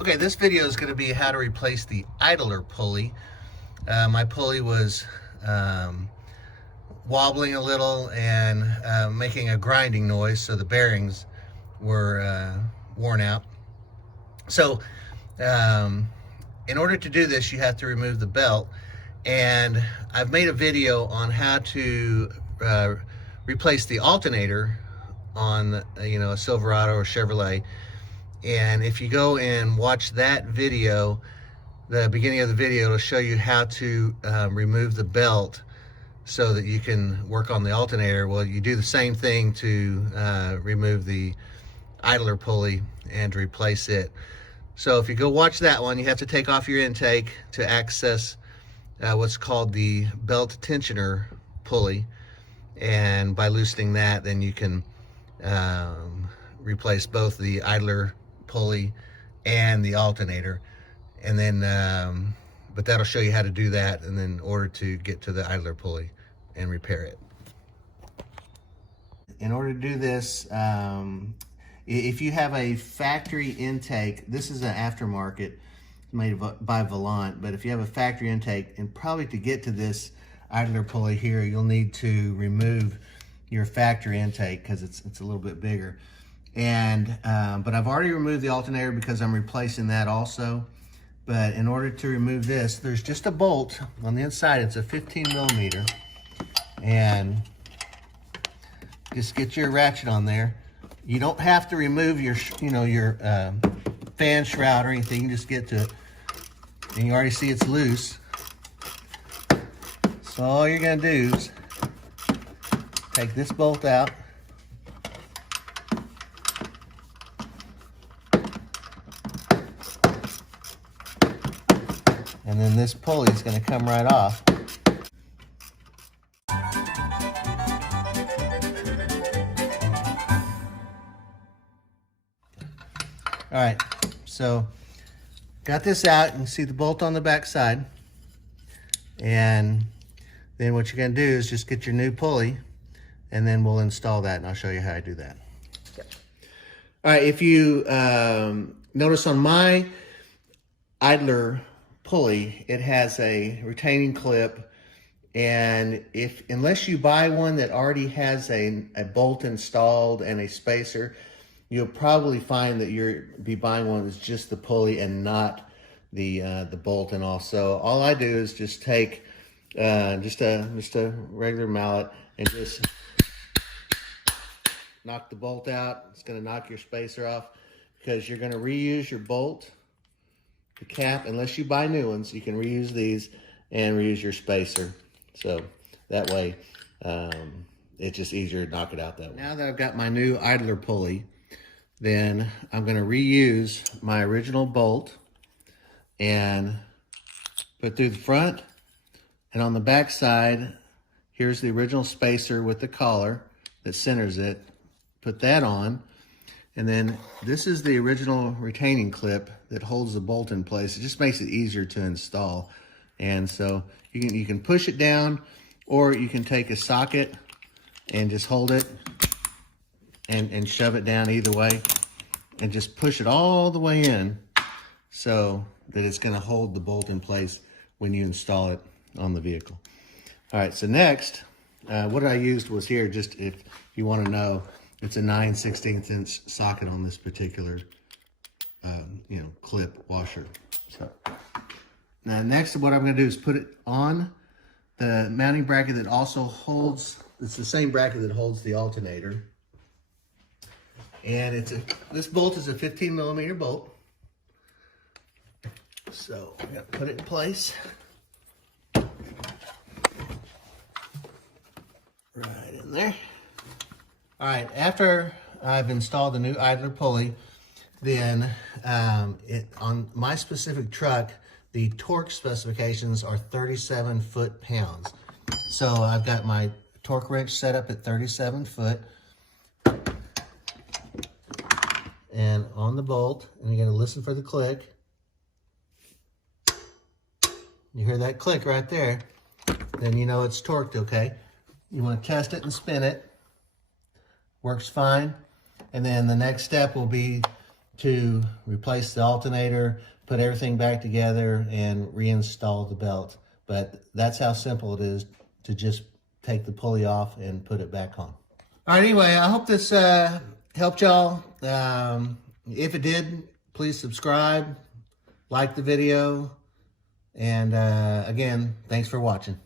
Okay, this video is going to be how to replace the idler pulley. My pulley was wobbling a little and making a grinding noise, so the bearings were worn out. So in order to do this, you have to remove the belt, and I've made a video on how to replace the alternator on a Silverado or Chevrolet. And if you go and watch that video, the beginning of the video will show you how to remove the belt so that you can work on the alternator. Well, you do the same thing to remove the idler pulley and to replace it. So if you go watch that one, you have to take off your intake to access what's called the belt tensioner pulley. And by loosening that, then you can replace both the idler pulley and the alternator. And then but that'll show you how to do that, and then in order to get to the idler pulley and repair it. In order to do this, if you have a factory intake, this is an aftermarket made by Volant, but if you have a factory intake, and probably to get to this idler pulley here, you'll need to remove your factory intake because it's a little bit bigger. And but I've already removed the alternator because I'm replacing that also. But in order to remove this, there's just a bolt on the inside. It's a 15 millimeter, and just get your ratchet on there. You don't have to remove your your fan shroud or anything. You just get to it, and you already see it's loose. So all you're gonna do is take this bolt out, and then this pulley is going to come right off. All right, so got this out. You can see the bolt on the back side. And then what you're going to do is just get your new pulley, and then we'll install that, and I'll show you how I do that. All right, if you notice on my idler pulley, it has a retaining clip, and unless you buy one that already has a bolt installed and a spacer, you'll probably find that you'll be buying one that's just the pulley and not the bolt and all. So all I do is just take just a regular mallet and just knock the bolt out. It's going to knock your spacer off, because you're going to reuse your bolt, the cap, unless you buy new ones. You can reuse these and reuse your spacer. So that way it's just easier to knock it out that way. Now that I've got my new idler pulley, then I'm going to reuse my original bolt and put through the front, and on the back side, here's the original spacer with the collar that centers it. Put that on, and then this is the original retaining clip that holds the bolt in place. It just makes it easier to install. And so you can push it down, or you can take a socket and just hold it and shove it down either way, and just push it all the way in so that it's going to hold the bolt in place when you install it on the vehicle. All right, so next, what I used was here, just if you want to know, it's a 9/16" socket on this particular clip washer. So now next, what I'm going to do is put it on the mounting bracket that also holds, it's the same bracket that holds the alternator. And this bolt is a 15 millimeter bolt. So I'm going to put it in place. Right in there. All right, after I've installed the new idler pulley, then on my specific truck, the torque specifications are 37 foot-pounds. So I've got my torque wrench set up at 37 foot. And on the bolt, and you're going to listen for the click. You hear that click right there, then you know it's torqued okay. You want to test it and spin it. Works fine. And then the next step will be to replace the alternator, put everything back together, and reinstall the belt. But that's how simple it is to just take the pulley off and put it back on. All right, anyway, I hope this helped y'all. If it did, please subscribe, like the video, and again, thanks for watching.